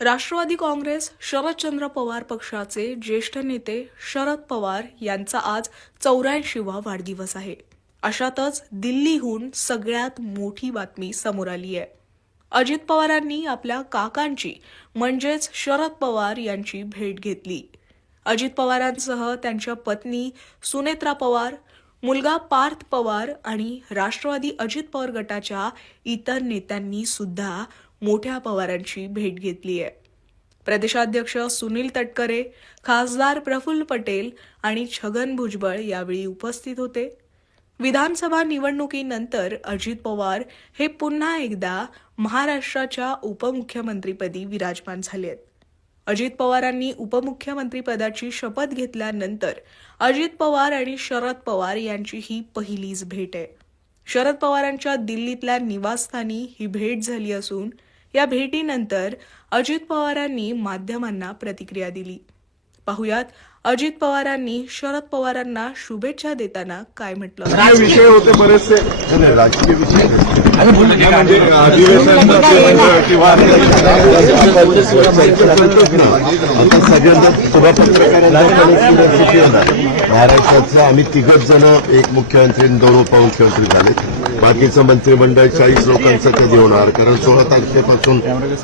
राष्ट्रवादी काँग्रेस शरदचंद्र पवार पक्षाचे ज्येष्ठ नेते शरद पवार यांचा आज चौऱ्याऐंशीवा वाढदिवस आहे. अशातच दिल्लीहून सगळ्यात मोठी बातमी समोर आली आहे. अजित पवारांनी आपल्या काकांची म्हणजेच शरद पवार यांची भेट घेतली. अजित पवारांसह त्यांच्या पत्नी सुनेत्रा पवार मुलगा पार्थ पवार आणि राष्ट्रवादी अजित पवार गटाच्या इतर नेत्यांनी सुद्धा मोठ्या पवारांची भेट घेतली आहे. प्रदेशाध्यक्ष सुनील तटकरे खासदार प्रफुल्ल पटेल आणि छगन भुजबळ यावेळी उपस्थित होते. विधानसभा निवडणुकीनंतर अजित पवार हे पुन्हा एकदा महाराष्ट्राच्या उपमुख्यमंत्रीपदी विराजमान झाले आहेत. अजित पवारांनी उपमुख्यमंत्रीपदाची शपथ घेतल्यानंतर अजित पवार आणि शरद पवार यांची ही पहिलीच भेट आहे. शरद पवारांच्या दिल्लीतल्या निवासस्थानी ही भेट झाली असून या भेटीनंतर अजित पवारांनी माध्यमांना प्रतिक्रिया दिली. पाहुयात अजित पवारांनी शरद पवारांना शुभेच्छा देताना काय म्हटलं? काय विषय होते बरेचसे? राजकीय विषय म्हणजे अधिवेशन किंवा महाराष्ट्रातलं आम्ही तिघच जण एक मुख्यमंत्री आणि दोन उपमुख्यमंत्री झाले. बाकीचं मंत्रिमंडळ चाळीस लोकांचं कधी होणार कारण सोळा तारखेपासून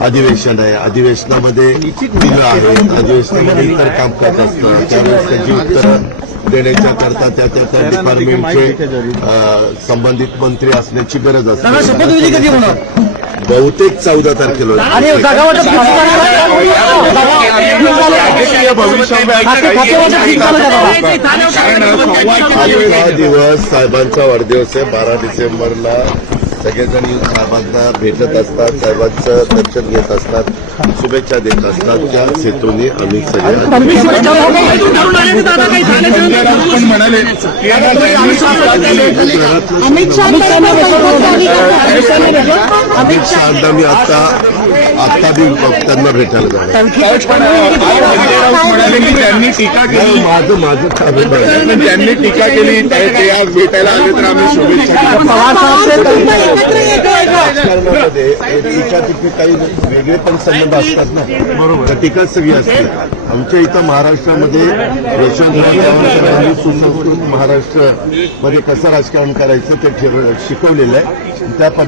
अधिवेशन आहे. अधिवेशनामध्ये दिलं आहे अधिवेशनामध्ये इतर कामकाज असतं त्यावेळेस त्याची उत्तरं देण्याच्या करता त्या त्या त्या डिपार्टमेंटचे संबंधित मंत्री असण्याची गरज दादा शपथविधी कधी असते होणार बहुतेक चौदा तारखेला दिवस साहेबांचा वाढदिवस आहे बारा डिसेंबरला. सगळेजण येऊन साहेबांना भेटत असतात साहेबांचं दर्शन घेत असतात शुभेच्छा देत असतात. त्या हेतूने आम्ही सगळे म्हणाले अमित मी आता आता बी त्यांना भेटायला त्यांनी टीका केली. माझं माझं त्यांनी टीका केली ते ते आज भेटायला आले तर आम्ही शुभेच्छा टीका टिके काही वेगळे पण संबंध असतात ना. बरोबर. टीका सगळी असते. आमच्या इथं महाराष्ट्रामध्ये यशवंतराव चव्हाणकरांनी सुसंस्कृत महाराष्ट्रमध्ये कसं राजकारण करायचं ते शिकवलेलं आहे. त्या पद्धतीने